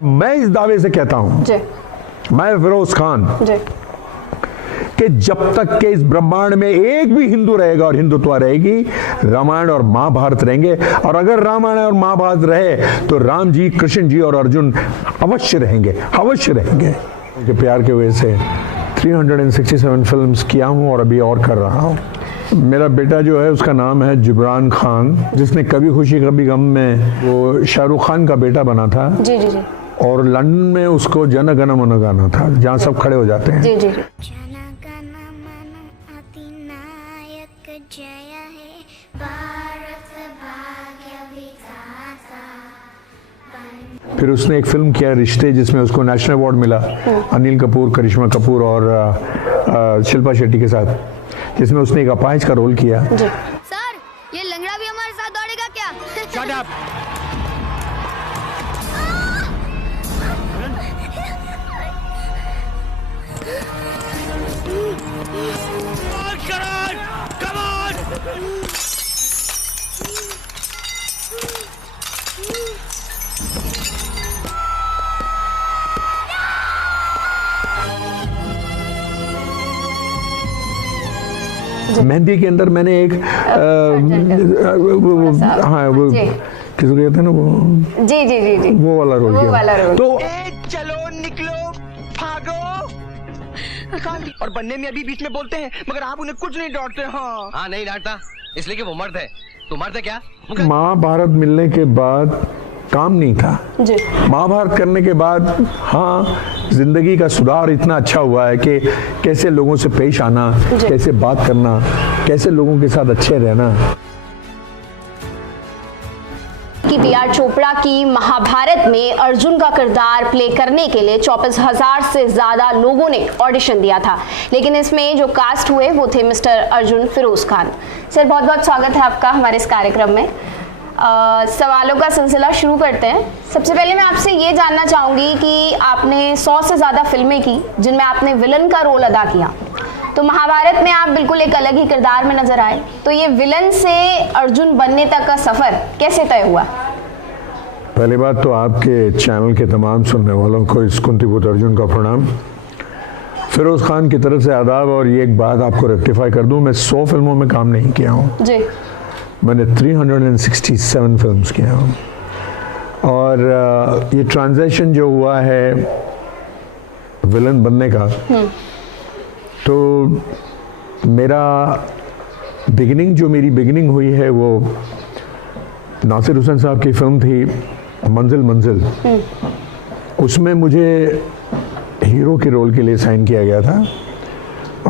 मैं इस दावे से कहता हूं, मैं फिरोज खान, कि जब तक के इस ब्रह्मांड में एक भी हिंदू रहेगा और हिंदुत्व रहेगी, रामायण और महाभारत रहेंगे। और अगर रामायण और महाभारत रहे तो राम जी, कृष्ण जी और अर्जुन अवश्य रहेंगे, अवश्य रहेंगे। उनके प्यार की वजह से 367 फिल्म्स किया हूं और अभी और कर रहा हूं। मेरा बेटा जो है उसका नाम है जिब्रान खान, जिसने कभी खुशी कभी गम में वो शाहरुख खान का बेटा बना था। जी जी जी। और लंदन में उसको जन गण मन गाना था, जहाँ सब खड़े हो जाते हैं। जी जी जी। फिर उसने एक फिल्म किया रिश्ते, जिसमें उसको नेशनल अवार्ड मिला, अनिल कपूर, करिश्मा कपूर और शिल्पा शेट्टी के साथ, जिसमें उसने एक अपाहिज का रोल किया। सर, ये लंगड़ा भी हमारे साथ दौड़ेगा क्या? Shut up! Come on! Mehndi के अंदर मैंने एक हाँ वो किसको कहते हैं ना, वो जी जी जी जी वो वाला रोल किया। तो चलो निकलो, भागो। और बनने में अभी बीच में बोलते हैं, मगर आप उन्हें कुछ नहीं डांटते। हाँ नहीं डांटता, इसलिए कि वो मर्द है। तू मर्द है क्या? महाभारत मिलने के बाद काम नहीं था। महाभारत करने के बाद हाँ, जिंदगी का सुधार इतना अच्छा हुआ है कि कैसे लोगों से पेश आना, कैसे बात करना, कैसे लोगों के साथ अच्छे रहना। कि बी.आर. चोपड़ा की महाभारत में अर्जुन का किरदार प्ले करने के लिए 24,000 से ज्यादा लोगों ने ऑडिशन दिया था, लेकिन इसमें जो कास्ट हुए वो थे मिस्टर अर्जुन फिरोज खान। सर, बहुत बहुत स्वागत है आपका हमारे इस कार्यक्रम में। सवालों का सिलसिला शुरू करते हैं। सबसे पहले मैं आपसे ये जानना चाहूंगी कि आपने 100 से ज्यादा फिल्में की जिनमें आपने विलन का रोल अदा किया, तो महाभारत में आप बिल्कुल एक अलग ही किरदार में नजर आए। तो ये विलन से अर्जुन बनने तक का सफर कैसे तय हुआ? पहली बात तो आपके चैनल के तमाम सुनने वालों को इस कुंतीपुत्र अर्जुन का प्रणाम। फिरोज खान की तरफ से आदाब। और ये एक बात आपको रेक्टिफाई कर दूं, मैं 100 फिल्मों में काम नहीं किया हूँ जी। मैंने 367 फिल्म्स किया हूँ। और ये ट्रांजेक्शन जो हुआ है विलन बनने का, तो मेरा मेरी बिगिनिंग हुई है वो नासिर हुसैन साहब की फिल्म थी मंजिल मंजिल। उसमें मुझे हीरो के रोल के लिए साइन किया गया था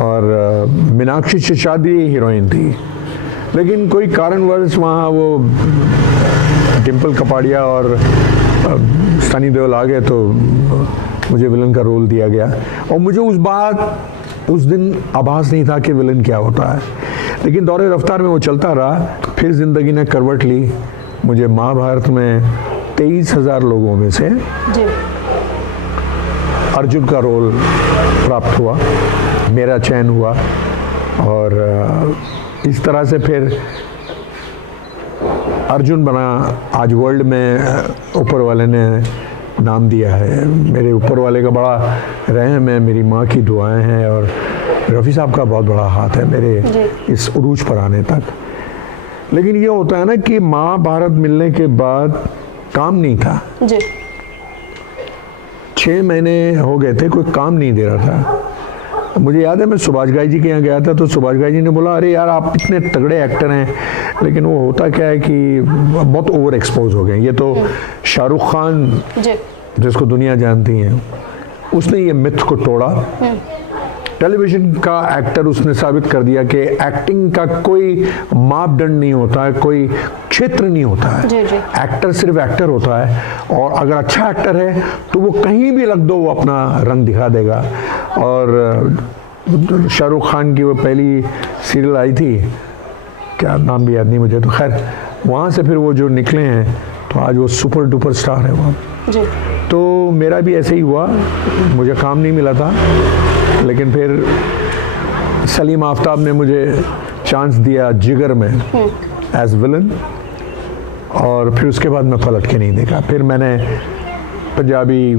और मीनाक्षी शेषाद्री हीरोइन थी, लेकिन कोई कारणवश वहाँ वो डिम्पल कपाड़िया और सनी देओल आ गए, तो मुझे विलन का रोल दिया गया। और मुझे उस दिन आभास नहीं था कि विलन क्या होता है, लेकिन दौरे रफ्तार में वो चलता रहा। फिर जिंदगी ने करवट ली, मुझे महाभारत में 23,000 लोगों में से अर्जुन का रोल प्राप्त हुआ, मेरा चयन हुआ। और इस तरह से फिर अर्जुन बना। आज वर्ल्ड में ऊपर वाले ने नाम दिया है, मेरे ऊपर वाले का बड़ा रहम है, मेरी माँ की दुआएं हैं और रफ़ी साहब का बहुत बड़ा हाथ है मेरे इस उरूज पर आने तक। लेकिन ये होता है ना कि महाभारत मिलने के बाद काम नहीं था जी। 6 महीने हो गए थे, कोई काम नहीं दे रहा था। मुझे याद है मैं सुभाष घाई जी के यहाँ गया था, तो सुभाष घाई जी ने बोला, अरे यार आप इतने तगड़े एक्टर हैं, लेकिन वो होता क्या है कि बहुत ओवर एक्सपोज हो गए। ये तो शाहरुख खान जिसको दुनिया जानती है, उसने ये मिथ को तोड़ा। टेलीविजन का एक्टर उसने साबित कर दिया कि एक्टिंग का कोई मापदंड नहीं होता है, कोई क्षेत्र नहीं होता है। एक्टर सिर्फ एक्टर होता है, और अगर अच्छा एक्टर है तो वो कहीं भी रख दो, वो अपना रंग दिखा देगा। और शाहरुख खान की वो पहली सीरियल आई थी, क्या नाम भी याद नहीं मुझे, तो खैर वहाँ से फिर वो जो निकले हैं, तो आज वो सुपर डुपर स्टार है वो। तो मेरा भी ऐसे ही हुआ, मुझे काम नहीं मिला था, लेकिन फिर सलीम आफ्ताब ने मुझे चांस दिया जिगर में एज विलन, और फिर उसके बाद मैं पलट के नहीं देखा। फिर मैंने पंजाबी,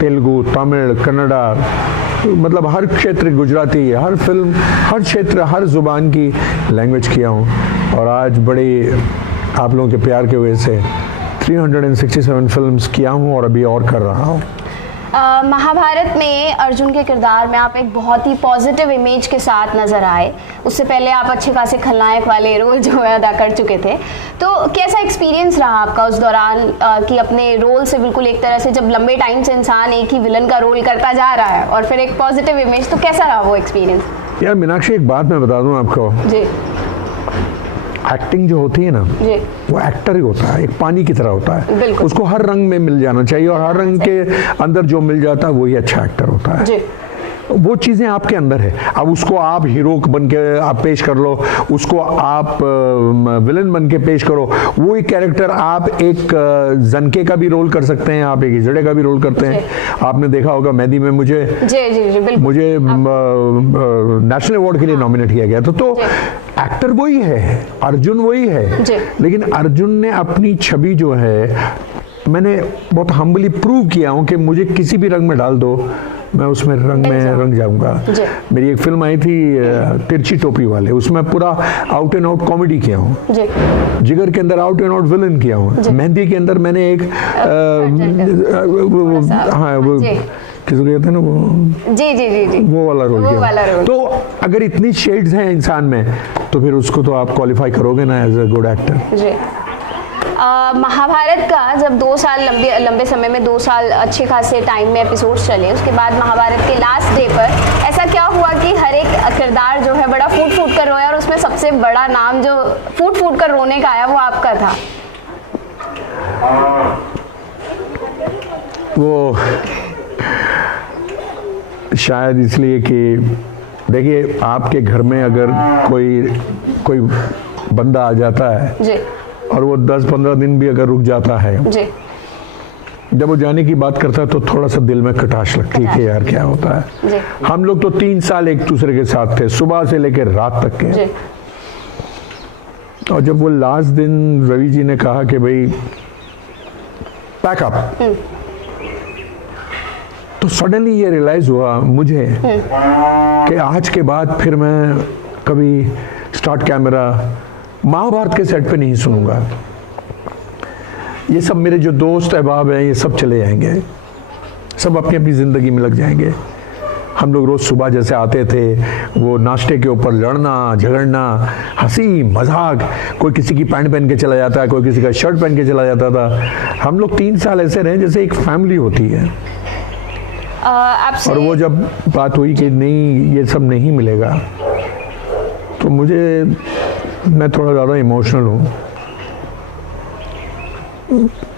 तेलुगु, तमिल, कन्नड़ा, मतलब हर क्षेत्र, गुजराती, हर फिल्म, हर क्षेत्र, हर ज़ुबान की लैंग्वेज किया हूँ। और आज बड़े आप लोगों के प्यार की वजह से 367 फिल्म्स किया हूँ और अभी और कर रहा हूँ। महाभारत में अर्जुन के किरदार में आप एक बहुत ही पॉजिटिव इमेज के साथ नजर आए। उससे पहले आप अच्छे खासे खलनायक वाले रोल जो है अदा कर चुके थे। तो कैसा एक्सपीरियंस रहा आपका उस दौरान कि अपने रोल से बिल्कुल एक तरह से, जब लंबे टाइम से इंसान एक ही विलन का रोल करता जा रहा है और फिर एक पॉजिटिव इमेज, तो कैसा रहा वो एक्सपीरियंस? यार मीनाक्षी, एक बात मैं बता दूं आपको जी। एक्टिंग जो होती है ना जी। वो एक्टर ही होता है, एक पानी की तरह होता है। बिल्कुल। उसको हर रंग में मिल जाना चाहिए और हर रंग के अंदर जो मिल जाता है वही अच्छा एक्टर होता है। जी। वो चीज़ें आपके अंदर है। अब उसको आप हीरो बन के आप पेश कर लो, उसको आप विलन बन के पेश करो, वो एक कैरेक्टर आप एक जनके का भी रोल कर सकते हैं, आप एक हिजड़े का भी रोल करते हैं। आपने देखा होगा मेहंदी में मुझे मुझे नेशनल अवार्ड के लिए नॉमिनेट किया गया था। तो एक्टर वही है, अर्जुन वही है, लेकिन अर्जुन ने अपनी छवि जो है, मैंने बहुत हम्बली प्रूव किया हूँ कि मुझे किसी भी रंग में डाल दो, मैं उसमें रंग में रंग जाऊंगा। मेरी एक फिल्म आई थी तिरछी टोपी वाले, उसमें पूरा आउट एंड आउट कॉमेडी किया हूँ। जिगर के अंदर आउट एंड आउट विलन किया हूँ। मेहंदी के अंदर मैंने एक हाँ वो किसको कहते हैं ना वो जी वो वाला रोल किया। तो अगर इतनी शेड्स हैं इंसान में तो फिर उसको तो आप क्वालिफाई करोगे ना as a good actor. Mahabharat का जब 2 साल लंबे समय में 2 साल अच्छे खासे टाइम में एपिसोड्स चले, उसके बाद महाभारत के लास्ट डे पर ऐसा क्या हुआ कि हर एक किरदार जो है बड़ा फूट फूट कर रोया और उसमें सबसे बड़ा नाम जो फूट फूट कर रोने का आया वो आपका था? वो शायद इसलिए कि देखिए, आपके घर में अगर कोई बंदा आ जाता है जी, और वो 10-15 दिन भी अगर रुक जाता है जी, जब वो जाने की बात करता है तो थोड़ा सा दिल में खटाश लगती है कि यार क्या होता है। जी। हम लोग तो 3 साल एक दूसरे के साथ थे, सुबह से लेकर रात तक के। जी। और जब वो लास्ट दिन रवि जी ने कहा कि भाई पैकअप, तो सडनली ये रियलाइज हुआ मुझे कि आज के बाद फिर मैं कभी स्टार्ट कैमरा महाभारत के सेट पे नहीं सुनूंगा। ये सब मेरे जो दोस्त अहबाब हैं ये सब चले जाएंगे, सब अपनी अपनी ज़िंदगी में लग जाएंगे। हम लोग रोज़ सुबह जैसे आते थे, वो नाश्ते के ऊपर लड़ना झगड़ना, हंसी मजाक, कोई किसी की पैंट पहन के चला जाता है, कोई किसी का शर्ट पहन के चला जाता था। हम लोग 3 साल ऐसे रहे जैसे एक फैमिली होती है। और वो जब बात हुई कि नहीं ये सब नहीं मिलेगा, तो मैं थोड़ा ज़्यादा इमोशनल हूँ।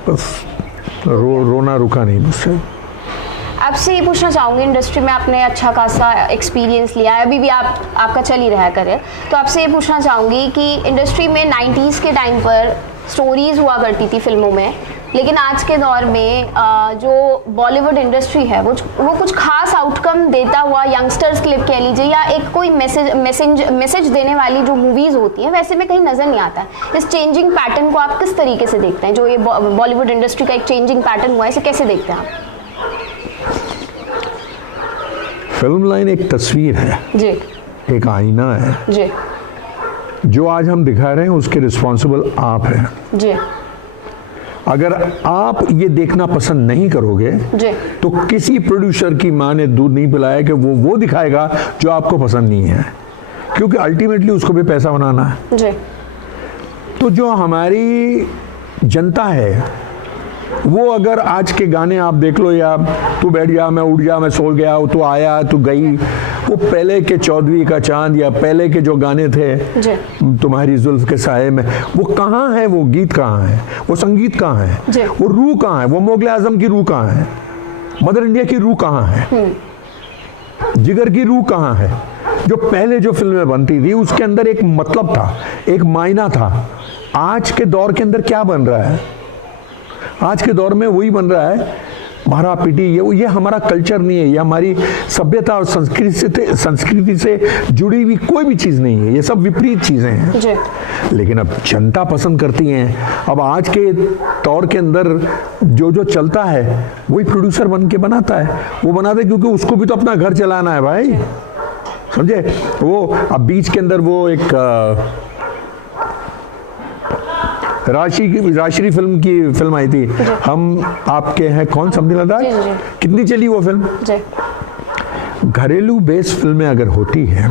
बस रोना रुका नहीं मुझसे। आपसे ये पूछना चाहूँगी, इंडस्ट्री में आपने अच्छा खासा एक्सपीरियंस लिया है, अभी भी आपका चल ही रहा करे, तो आपसे ये पूछना चाहूँगी कि इंडस्ट्री में 90s के टाइम पर स्टोरीज हुआ करती थी फिल्मों में, लेकिन आज के दौर में जो बॉलीवुड इंडस्ट्री है वो कुछ खास आउटकम देता हुआ यंगस्टर्स के लिए कह लीजिए, या एक कोई मैसेज देने वाली जो मूवीज़ होती हैं वैसे में कहीं नज़र नहीं आता है। इस चेंजिंग पैटर्न को आप किस तरीके से देखते हैं? जो ये बॉलीवुड इंडस्ट्री का एक चेंजिंग पैटर्न हुआ है, इसे कैसे देखते हैं आप? फिल्म लाइन एक तस्वीर है जी, एक आईना है जी। जो आज हम दिखा रहे हैं उसके रिस्पॉन्सिबल आप हैं जी। अगर आप ये देखना पसंद नहीं करोगे जी, तो किसी प्रोड्यूसर की माँ ने दूध नहीं पिलाया कि वो दिखाएगा जो आपको पसंद नहीं है, क्योंकि अल्टीमेटली उसको भी पैसा बनाना है। जी। तो जो हमारी जनता है वो अगर आज के गाने आप देख लो, या तू बैठ जा मैं उठ जा मैं सो गया, तू आया तू गई, वो पहले के चौधरी का चांद या पहले के जो गाने थे तुम्हारी जुल्फ के साए में, वो कहाँ है? वो गीत कहाँ है? वो संगीत कहाँ है? वो रूह कहाँ है? वो मुगल आजम की रूह कहाँ है? मदर इंडिया की रूह कहाँ है? जिगर की रूह कहाँ है? जो पहले जो फिल्में बनती थी उसके अंदर एक मतलब था, एक मायना था। आज के दौर के अंदर क्या बन रहा है? आज के दौर में वही बन रहा है मारा पीटी, ये हमारा कल्चर नहीं है, ये हमारी सभ्यता और संस्कृति से जुड़ी हुई कोई भी चीज़ नहीं है, ये सब विपरीत चीज़ें हैं जी। लेकिन अब जनता पसंद करती हैं। अब आज के दौर के अंदर जो चलता है वही प्रोड्यूसर बन के बनाता है, वो बनाता है क्योंकि उसको भी तो अपना घर चलाना है भाई, समझे। वो अब बीच के अंदर वो एक राशि फिल्म की फिल्म आई थी, हम आपके हैं कौन, समथिंग लाइक दैट, कितनी चली वो फिल्म जी। घरेलू बेस्ड फिल्में अगर होती है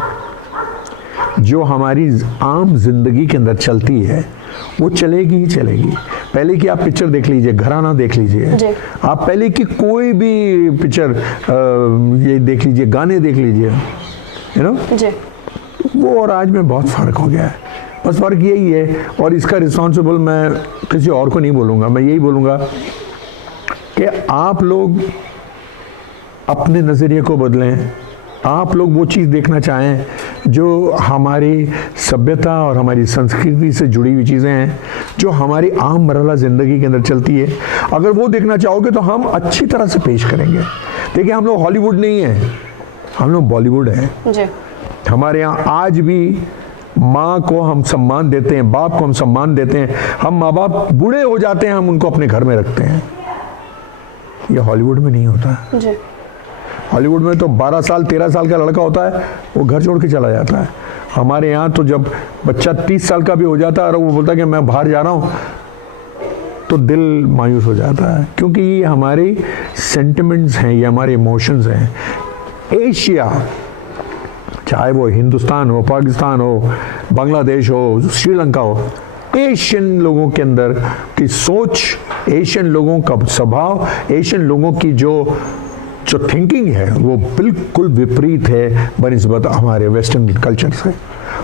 जो हमारी आम जिंदगी के अंदर चलती है वो चलेगी ही चलेगी। पहले की आप पिक्चर देख लीजिए, घराना देख लीजिए, आप पहले की कोई भी पिक्चर ये देख लीजिए, गाने देख लीजिए, यू नो, वो और आज में बहुत फर्क हो गया है। बस फर्क यही है, और इसका रिस्पॉन्सिबल मैं किसी और को नहीं बोलूँगा, मैं यही बोलूँगा कि आप लोग अपने नज़रिए को बदलें, आप लोग वो चीज़ देखना चाहें जो हमारी सभ्यता और हमारी संस्कृति से जुड़ी हुई चीज़ें हैं, जो हमारी आम मरहला ज़िंदगी के अंदर चलती है। अगर वो देखना चाहोगे तो हम अच्छी तरह से पेश करेंगे। देखिए, हम लोग हॉलीवुड नहीं हैं, हम लोग बॉलीवुड हैं। हमारे यहाँ आज भी माँ को हम सम्मान देते हैं, बाप को हम सम्मान देते हैं। हम माँ बाप बूढ़े हो जाते हैं, हम उनको अपने घर में रखते हैं। ये हॉलीवुड में नहीं होता जी। हॉलीवुड में तो 12 साल 13 साल का लड़का होता है, वो घर छोड़ के चला जाता है। हमारे यहाँ तो जब बच्चा 30 साल का भी हो जाता है और वो बोलता है कि मैं बाहर जा रहा हूँ, तो दिल मायूस हो जाता है, क्योंकि ये हमारे सेंटिमेंट्स हैं, ये हमारे इमोशंस हैं। एशिया, चाहे वो हिंदुस्तान हो, पाकिस्तान हो, बांग्लादेश हो, श्रीलंका हो, एशियन लोगों के अंदर की सोच, एशियन लोगों का स्वभाव, एशियन लोगों की जो थिंकिंग है वो बिल्कुल विपरीत है बनिस्बत हमारे वेस्टर्न कल्चर से।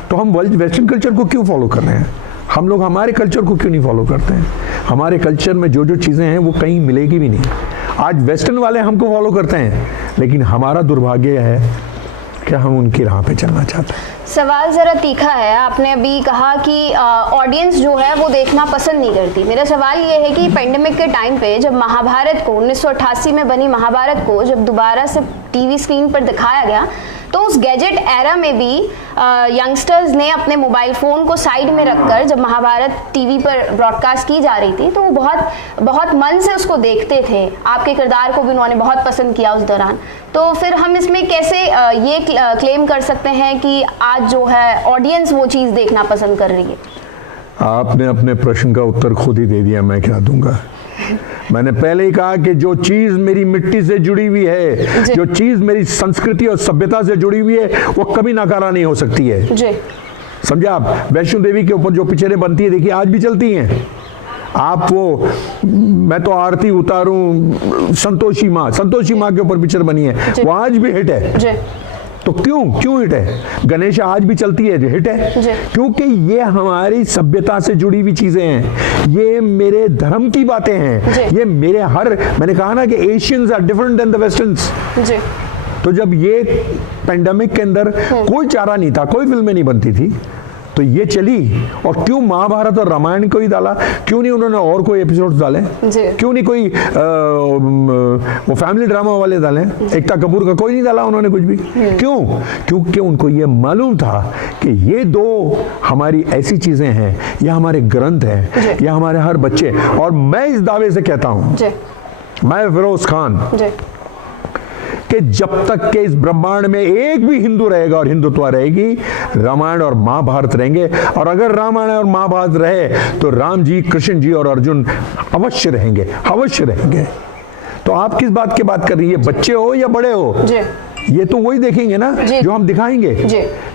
तो हम वेस्टर्न कल्चर को क्यों फॉलो कर रहे हैं? हम लोग हमारे कल्चर को क्यों नहीं फॉलो करते हैं? हमारे कल्चर में जो चीज़ें हैं वो कहीं मिलेगी भी नहीं। आज वेस्टर्न वाले हमको फॉलो करते हैं, लेकिन हमारा दुर्भाग्य है कि हम उनकी राह पे चलना चाहते हैं। सवाल ज़रा तीखा है। आपने अभी कहा कि ऑडियंस जो है वो देखना पसंद नहीं करती। मेरा सवाल ये है कि पेंडेमिक के टाइम पे जब महाभारत को 1988 में बनी महाभारत को जब दोबारा से टीवी स्क्रीन पर दिखाया गया, तो उस गैजेट एरा में भी यंगस्टर्स ने अपने मोबाइल फ़ोन को साइड में रखकर जब महाभारत टीवी पर ब्रॉडकास्ट की जा रही थी तो वो बहुत मन से उसको देखते थे। आपके किरदार को भी उन्होंने बहुत पसंद किया उस दौरान। तो फिर हम इसमें कैसे ये क्लेम कर सकते हैं कि आज जो है ऑडियंस वो चीज़ देखना पसंद कर रही है? आपने अपने प्रश्न का उत्तर खुद ही दे दिया, मैं क्या दूंगा। मैंने पहले ही कहा कि जो चीज मेरी मिट्टी से जुड़ी हुई है, जो चीज मेरी संस्कृति और सभ्यता से जुड़ी हुई है, वो कभी नकारा नहीं हो सकती है जी। समझे आप? वैष्णो देवी के ऊपर जो पिक्चरें बनती है, देखिए आज भी चलती हैं। आप वो मैं तो आरती उतारूं, संतोषी माँ के ऊपर पिक्चर बनी है, वो आज भी हिट है जी। तो क्यों हिट है? गणेश आज भी चलती है, हिट है, क्योंकि ये हमारी सभ्यता से जुड़ी हुई चीजें हैं, ये मेरे धर्म की बातें हैं, ये मेरे मैंने कहा ना कि Asians are different than the westerns. तो जब ये पेंडेमिक के अंदर कोई चारा नहीं था, कोई फिल्में नहीं बनती थी, तो ये चली। और क्यों महाभारत और रामायण को ही डाला? क्यों नहीं उन्होंने और कोई एपिसोड्स डाले? क्यों नहीं कोई वो फैमिली ड्रामा वाले डाले? एकता कपूर का कोई नहीं डाला उन्होंने कुछ भी। क्यों? क्योंकि उनको ये मालूम था कि ये दो हमारी ऐसी चीजें हैं, ये हमारे ग्रंथ हैं, ये हमारे हर बच्चे। और मैं इस दावे से कहता हूं, मैं फिरोज खान, कि जब तक के इस ब्रह्मांड में एक भी हिंदू रहेगा और हिंदुत्व रहेगी, रामायण और महाभारत रहेंगे। और अगर रामायण और महाभारत रहे तो राम जी, कृष्ण जी और अर्जुन अवश्य रहेंगे, अवश्य रहेंगे। तो आप किस बात की बात कर रही है? बच्चे हो या बड़े हो, ये तो वही देखेंगे ना जो हम दिखाएंगे।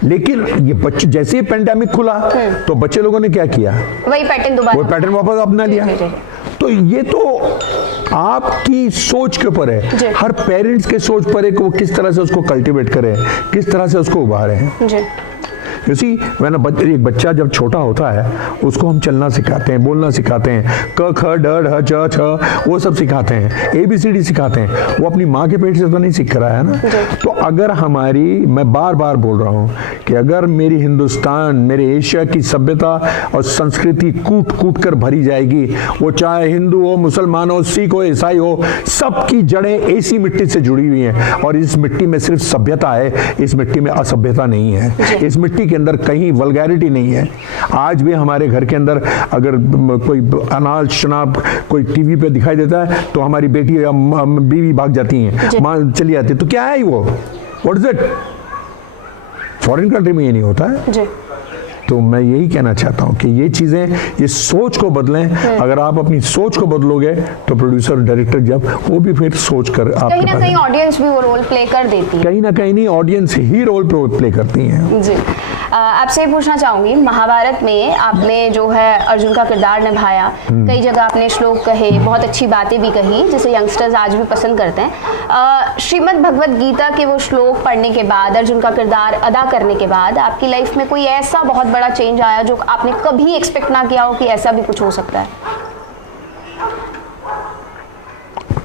लेकिन ये बच्चे, जैसे ही पेंडेमिक खुला तो बच्चे लोगों ने क्या किया? वही पैटर्न वापस अपना लिया। तो ये तो आपकी सोच के ऊपर है, हर पेरेंट्स के सोच पर है कि वो किस तरह से उसको कल्टीवेट करे, किस तरह से उसको उभारे हैं। सी एक बच्चा जब छोटा होता है उसको हम चलना सिखाते हैं, बोलना सिखाते हैं, क ख ड ढ च छ वो सब सिखाते हैं, ABCD सिखाते हैं, वो अपनी माँ के पेट से तो नहीं सीख कर आया है ना। तो अगर हमारी, मैं बार बार बोल रहा हूँ कि अगर मेरी हिंदुस्तान, मेरे एशिया की सभ्यता और संस्कृति कूट कूट कर भरी जाएगी, वो चाहे हिंदू हो, मुसलमान हो, सिख हो, ईसाई हो, सबकी जड़ें ऐसी मिट्टी से जुड़ी हुई हैं। और इस मिट्टी में सिर्फ सभ्यता है, इस मिट्टी में असभ्यता नहीं है, इस मिट्टी के अंदर कहीं वल्गैरिटी नहीं है। आज भी हमारे घर के अंदर अगर कोई अनाज शनाब कोई टीवी पे दिखाई देता है तो हमारी बेटी या बीवी भाग जाती हैं, माँ चली जाती है। तो क्या है वो, what is it? Foreign country में ये नहीं होता है जी। तो मैं यही कहना चाहता हूँ कि ये चीज़ें, ये सोच को बदलें। अगर आप अपनी सोच को बदलोगे तो प्रोड्यूसर डायरेक्टर जब वो भी फिर सोच कर आप कहीं ना कहीं ऑडियंस भी वो रोल प्ले कर देती है, कहीं ना कहीं नहीं, ऑडियंस ही रोल प्ले करती हैं जी। आपसे पूछना चाहूंगी, महाभारत में आपने जो है अर्जुन का किरदार निभाया, कई जगह आपने श्लोक कहे, बहुत अच्छी बातें भी कही जिसे यंगस्टर्स आज भी पसंद करते हैं। श्रीमद् भगवत गीता के वो श्लोक पढ़ने के बाद, अर्जुन का किरदार अदा करने के बाद आपकी लाइफ में कोई ऐसा बहुत बड़ा चेंज आया जो आपने कभी एक्सपेक्ट ना किया हो कि ऐसा भी कुछ हो सकता है?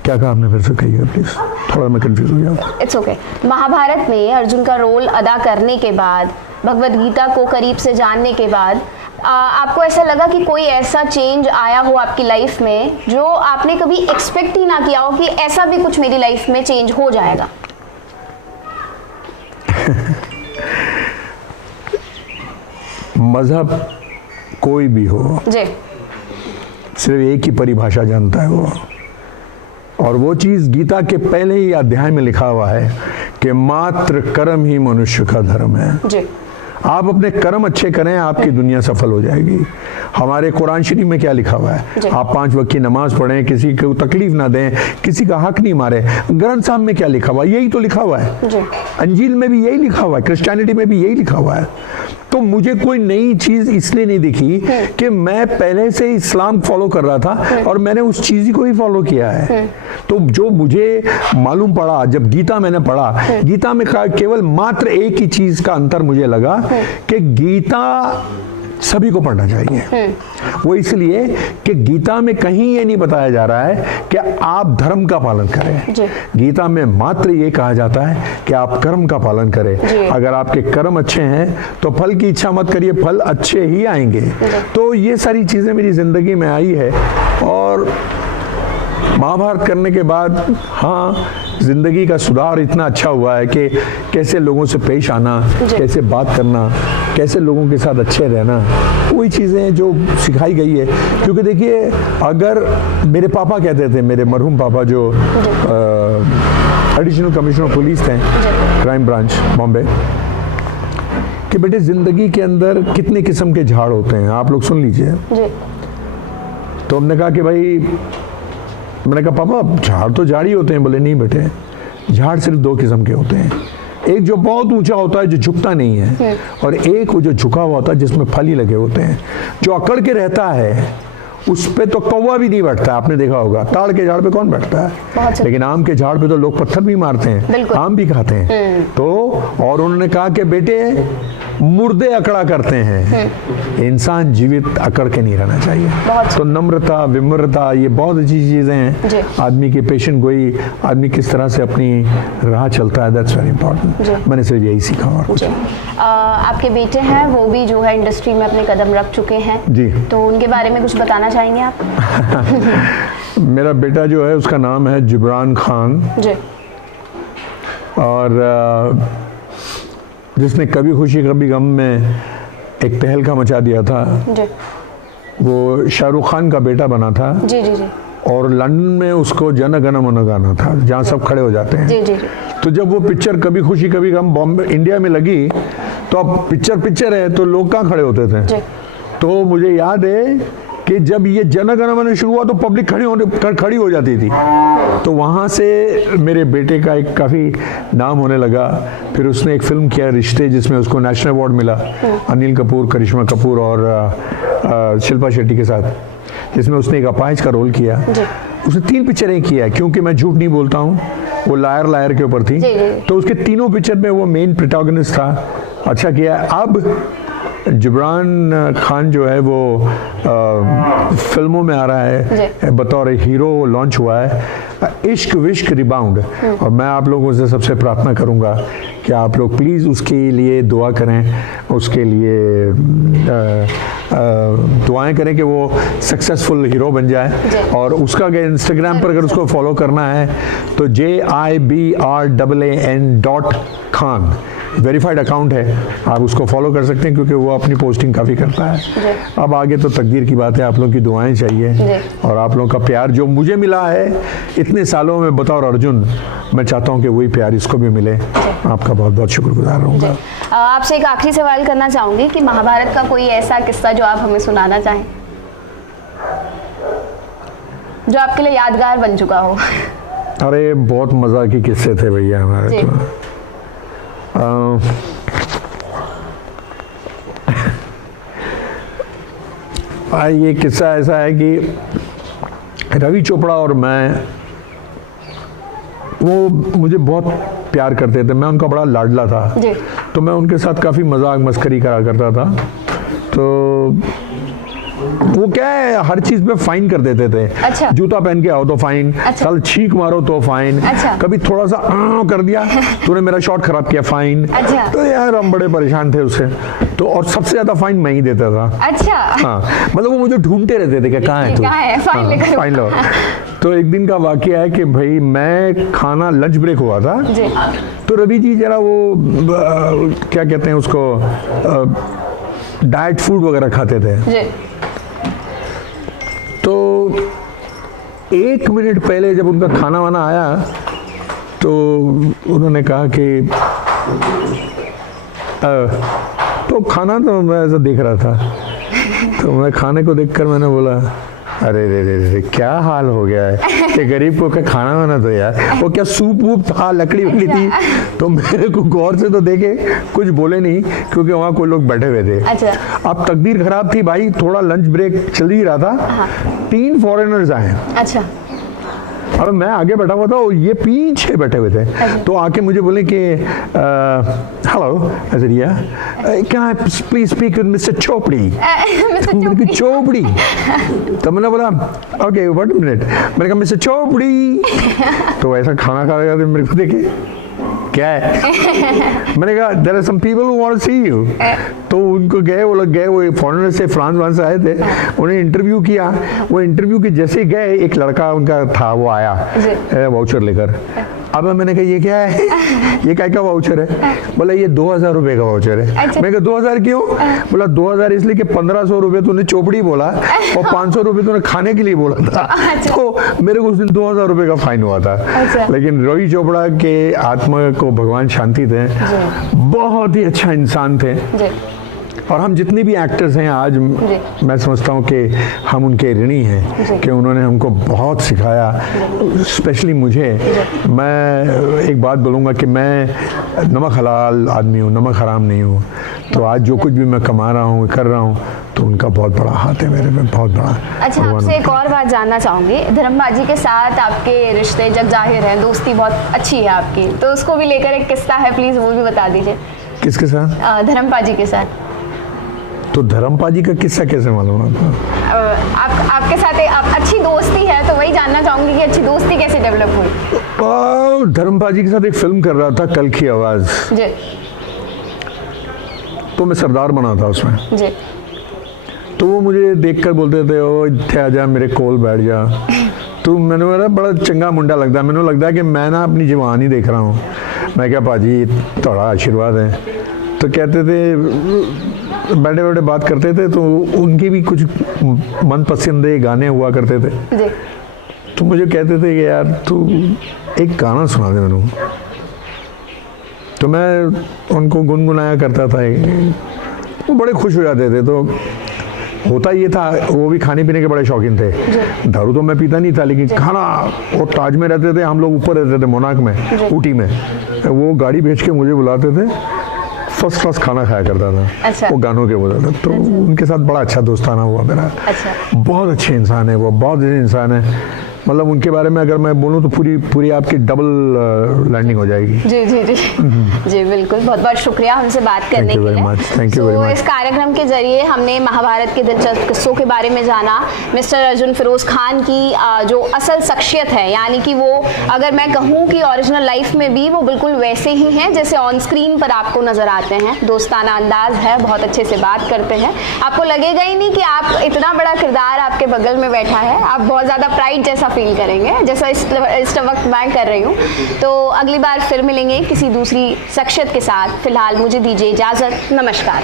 क्या कहा आपने, फिर से कहिए प्लीज, थोड़ा मैं कंफ्यूज हो गया। It's okay. महाभारत में अर्जुन का रोल अदा करने के बाद, भगवत गीता को करीब से जानने के बाद, आपको ऐसा लगा कि कोई ऐसा चेंज आया हो आपकी लाइफ में जो आपने कभी एक्सपेक्ट ही ना किया हो कि ऐसा भी कुछ मेरी लाइफ में चेंज हो जाएगा? मजहब कोई भी हो जी, सिर्फ एक ही परिभाषा जानता है वो, और वो चीज गीता के पहले ही अध्याय में लिखा हुआ है कि मात्र कर्म ही मनुष्य का धर्म है जी। आप अपने कर्म अच्छे करें, आपकी दुनिया सफल हो जाएगी। हमारे कुरान शरीफ में क्या लिखा हुआ है? आप 5 वक्त की नमाज पढ़ें, किसी को तकलीफ ना दें, किसी का हक नहीं मारे। ग्रंथ साहब में क्या लिखा हुआ है? यही तो लिखा हुआ है जी। अंजील में भी यही लिखा हुआ है, क्रिश्चियनिटी में भी यही लिखा हुआ है। तो मुझे कोई नई चीज इसलिए नहीं दिखी कि मैं पहले से इस्लाम फॉलो कर रहा था और मैंने उस चीज को ही फॉलो किया है। तो जो मुझे मालूम पड़ा जब गीता मैंने पढ़ा, गीता में केवल मात्र एक ही चीज का अंतर मुझे लगा कि गीता सभी को पढ़ना चाहिए। वो इसलिए कि गीता में कहीं ये नहीं बताया जा रहा है कि आप धर्म का पालन करें। गीता में मात्र ये कहा जाता है कि आप कर्म का पालन करें। अगर आपके कर्म अच्छे हैं तो फल की इच्छा मत करिए, फल अच्छे ही आएंगे। तो ये सारी चीजें मेरी जिंदगी में आई है, और महाभारत करने के बाद हाँ जिंदगी का सुधार इतना अच्छा हुआ है कि कैसे लोगों से पेश आना, कैसे बात करना, कैसे लोगों के साथ अच्छे रहना, वही चीज़ें जो सिखाई गई है। क्योंकि देखिए, अगर मेरे पापा कहते थे, मेरे मरहूम पापा जो एडिशनल कमिश्नर पुलिस थे, क्राइम ब्रांच बॉम्बे, कि बेटे जिंदगी के अंदर कितने किस्म के झाड़ होते हैं, आप लोग सुन लीजिए। तो हमने कहा कि भाई, मैंने कहा पापा झाड़ तो झाड़ ही होते हैं। बोले नहीं बेटे, झाड़ सिर्फ 2 किस्म के होते हैं, एक जो बहुत ऊंचा होता है जो झुकता नहीं है, और एक वो जो झुका हुआ होता है जिसमें फल ही लगे होते हैं। जो अकड़ के रहता है उस पे तो कौवा भी नहीं बैठता, आपने देखा होगा। ताड़ के झाड़ पे कौन बैठता है? लेकिन आम के झाड़ पे तो लोग पत्थर भी मारते हैं, आम भी खाते हैं। तो और उन्होंने कहा कि बेटे मुर्दे अकड़ा करते हैं, इंसान जीवित अकड़ के नहीं रहना चाहिए। तो नम्रता, विम्रता, ये बहुत अच्छी चीजें हैं। आदमी की पेशेंट गोई, आदमी किस तरह से अपनी राह चलता है, दैट्स वेरी इंपॉर्टेंट। मैंने सिर्फ यही सीखा। और आपके बेटे हैं, वो भी जो है इंडस्ट्री में अपने कदम रख चुके हैं जी, तो उनके बारे में कुछ बताना चाहेंगे आप? मेरा बेटा जो है उसका नाम है जिब्रान खान जी, और जिसने कभी खुशी कभी गम में एक तहलका मचा दिया था जी। वो शाहरुख खान का बेटा बना था जी जी जी। और लंदन में उसको जन गण मन गाना था, जहाँ सब खड़े हो जाते हैं जी जी जी। तो जब वो पिक्चर कभी खुशी कभी गम बॉम्बे इंडिया में लगी, तो अब पिक्चर है तो लोग कहाँ खड़े होते थे जी। तो मुझे याद है कि जब ये जन गण मन शुरू हुआ तो पब्लिक खड़ी हो जाती थी। तो वहाँ से मेरे बेटे का एक काफ़ी नाम होने लगा। फिर उसने एक फिल्म किया रिश्ते, जिसमें उसको नेशनल अवार्ड मिला, अनिल कपूर, करिश्मा कपूर और शिल्पा शेट्टी के साथ, जिसमें उसने एक अपाहिज का रोल किया। उसने 3 पिक्चरें किया, क्योंकि मैं झूठ नहीं बोलता हूँ, वो लायर के ऊपर थी। तो उसके तीनों पिक्चर में वो मेन प्रोटैगनिस्ट था। अच्छा किया। अब जिब्रान खान जो है वो फिल्मों में आ रहा है, बतौर हीरो लॉन्च हुआ है, इश्क विश्क रिबाउंड। और मैं आप लोगों से सबसे प्रार्थना करूंगा कि आप लोग प्लीज़ उसके लिए दुआ करें, उसके लिए दुआएं करें कि वो सक्सेसफुल हीरो बन जाए। और उसका अगर इंस्टाग्राम पर अगर उसको फॉलो करना है तो JIBRAN.Khan वेरीफाइड अकाउंट है, आप उसको फॉलो कर सकते हैं क्योंकि वो अपनी पोस्टिंग काफ़ी करता है। अब आगे तो तकदीर की बात है, आप लोगों की दुआएं चाहिए और आप लोगों का प्यार जो मुझे मिला है इतने सालों में बतौर अर्जुन, मैं चाहता हूं कि वही प्यार इसको भी मिले। आपका बहुत बहुत शुक्रगुजार रहूँगा। आपसे एक आखिरी सवाल करना चाहूँगी कि महाभारत का कोई ऐसा किस्सा जो आप हमें सुनाना चाहें, जो आपके लिए यादगार बन चुका हो। अरे बहुत मज़ा के किस्से थे भैया हमारे तो। ये किस्सा ऐसा है कि रवि चोपड़ा और मैं, वो मुझे बहुत प्यार करते थे, मैं उनका बड़ा लाडला था जी। तो मैं उनके साथ काफ़ी मजाक मस्करी करा करता था। तो वो क्या है, हर चीज में फाइन कर देते थे। अच्छा। जूता पहन के आओ तो फाइन, अच्छा। साल छींक मारो तो फाइन, अच्छा। कभी थोड़ा सा कर दिया तूने मेरा शॉट खराब किया फाइन। अच्छा। तो यार हम बड़े परेशान थे उससे तो, और सबसे ज्यादा फाइन मैं ही देता था। अच्छा। हाँ, मतलब वो मुझे ढूंढते रहते थे कि कहाँ है तू, कहाँ है? फाइन लेकर फाइन लो। तो एक दिन का वाकया है कि भाई मैं खाना लंच ब्रेक हुआ था जी। तो रवि जी जरा वो क्या कहते हैं उसको, डाइट फूड वगैरह खाते थे। जी। तो 1 मिनट पहले जब उनका खाना वाना आया तो उन्होंने कहा कि तो खाना तो मैं ऐसा देख रहा था तो मैं खाने को देखकर मैंने बोला अरे रे रे रे क्या हाल हो गया है कि गरीब को क्या खाना वाना तो यार, वो क्या सूप वूप था, लकड़ी वकड़ी थी। तो मेरे को गौर से तो देखे, कुछ बोले नहीं क्योंकि वहाँ कोई लोग बैठे हुए थे। अच्छा। अब तकदीर खराब थी भाई, थोड़ा लंच ब्रेक चल ही रहा था, 3 फॉरेनर्स आए। अच्छा। और मैं आगे बैठा हुआ था और ये पीछे बैठे हुए थे। तो आके मुझे बोले कि हेलो अजरिया, can I please speak with mister Chopdi. मैंने कहा चोपड़ी, तो मैंने बोला ओके व्हाट मिनट, मैंने कहा मिस्टर चोपड़ी। तो ऐसा खाना खा रहा था, मेरे को देखे क्या है, मैंने कहा there are some people who want to see you. तो उनको गए, वो लोग गए, वो फॉरेनर से फ्रांस से आए थे, उन्हें इंटरव्यू किया। वो इंटरव्यू के जैसे ही गए एक लड़का उनका था, वो आया वाउचर लेकर। अब मैंने कहा ये क्या है, ये क्या वाउचर है? बोला ये 2000 रुपए का वाउचर है। अच्छा। मैंने कहा 2000 क्यों? बोला 2000 इसलिए कि 1500 रुपए तूने चोपड़ी बोला और 500 रुपए तूने खाने के लिए बोला था। अच्छा। तो मेरे को उस दिन 2000 रुपए का फाइन हुआ था। अच्छा। लेकिन रवि चोपड़ा के आत्मा को भगवान शांति दे, बहुत ही अच्छा इंसान थे। और हम जितने भी एक्टर्स हैं आज, मैं समझता हूँ कि हम उनके ऋणी हैं कि उन्होंने हमको बहुत सिखाया, स्पेशली मुझे। मैं एक बात बोलूँगा कि मैं नमक हलाल आदमी हूँ, नमक हराम नहीं हूँ। तो आज जो कुछ भी मैं कमा रहा हूँ, कर रहा हूँ, तो उनका बहुत बड़ा हाथ है मेरे में, बहुत बड़ा। अच्छा, आपसे एक और बात जानना चाहूँगी, धर्म बाजी के साथ आपके रिश्ते जग जाहिर हैं, दोस्ती बहुत अच्छी है आपकी, तो उसको भी लेकर एक किस्सा है, प्लीज़ वो भी बता दीजिए। किसके साथ? धर्म बाजी के साथ। तो धर्मपाजी का किस्सा कैसे मालूम आपको? आपके साथ आप अच्छी दोस्ती है तो वही जानना चाहूंगी कि अच्छी दोस्ती कैसे डेवलप हुई। धर्मपाजी के साथ एक फिल्म कर रहा था, कल की आवाज जी। तो मैं सरदार बना था उसमें जी। तो वो मुझे देखकर बोलते थे ओ इत्थे आ जा, मेरे कोल बैठ जा। तो मैंने बोला बड़ा चंगा मुंडा लगता है, मैंने लगता है कि मैं ना अपनी जवानी देख रहा हूँ। मैं क्या पाजी थोड़ा आशीर्वाद है। तो कहते थे, बैठे बैठे बात करते थे, तो उनकी भी कुछ मन पसंदीदा गाने हुआ करते थे। जी। तो मुझे कहते थे कि यार तू एक गाना सुना दे मैंने। तो मैं उनको गुनगुनाया करता था, वो बड़े खुश हो जाते थे। तो होता ये था, वो भी खाने पीने के बड़े शौकीन थे। दारू तो मैं पीता नहीं था, लेकिन खाना, वो ताज में रहते थे, हम लोग ऊपर रहते थे मोनाक में, ऊटी में। वो गाड़ी भेज के मुझे बुलाते थे, फर्स्ट क्लास खाना खाया करता था। अच्छा। वो गानों के वजह से। तो उनके साथ बड़ा अच्छा दोस्ताना हुआ मेरा। अच्छा। बहुत अच्छे इंसान है वो, बहुत अच्छे इंसान है। मतलब उनके बारे में अगर मैं बोलूँ तो पूरी आपकी डबल लैंडिंग हो जाएगी। जी जी जी जी बिल्कुल, बहुत बहुत शुक्रिया हमसे बात करने के लिए। Thank you very much. इस कार्यक्रम के जरिए हमने महाभारत के दिलचस्प किस्सों के बारे में जाना, मिस्टर अर्जुन फिरोज खान की जो असल शख्सियत है, यानी कि वो अगर मैं कहूँ कि ओरिजिनल लाइफ में भी वो बिल्कुल वैसे ही हैं जैसे ऑन स्क्रीन पर आपको नजर आते हैं। दोस्ताना अंदाज है, बहुत अच्छे से बात करते हैं, आपको लगेगा ही नहीं कि आप इतना बड़ा किरदार आपके बगल में बैठा है, आप बहुत ज़्यादा प्राइड जैसा फील करेंगे जैसा इस वक्त मैं कर रही हूँ। तो अगली बार फिर मिलेंगे किसी दूसरी शख्सियत के साथ। फिलहाल मुझे दीजिए इजाज़त, नमस्कार।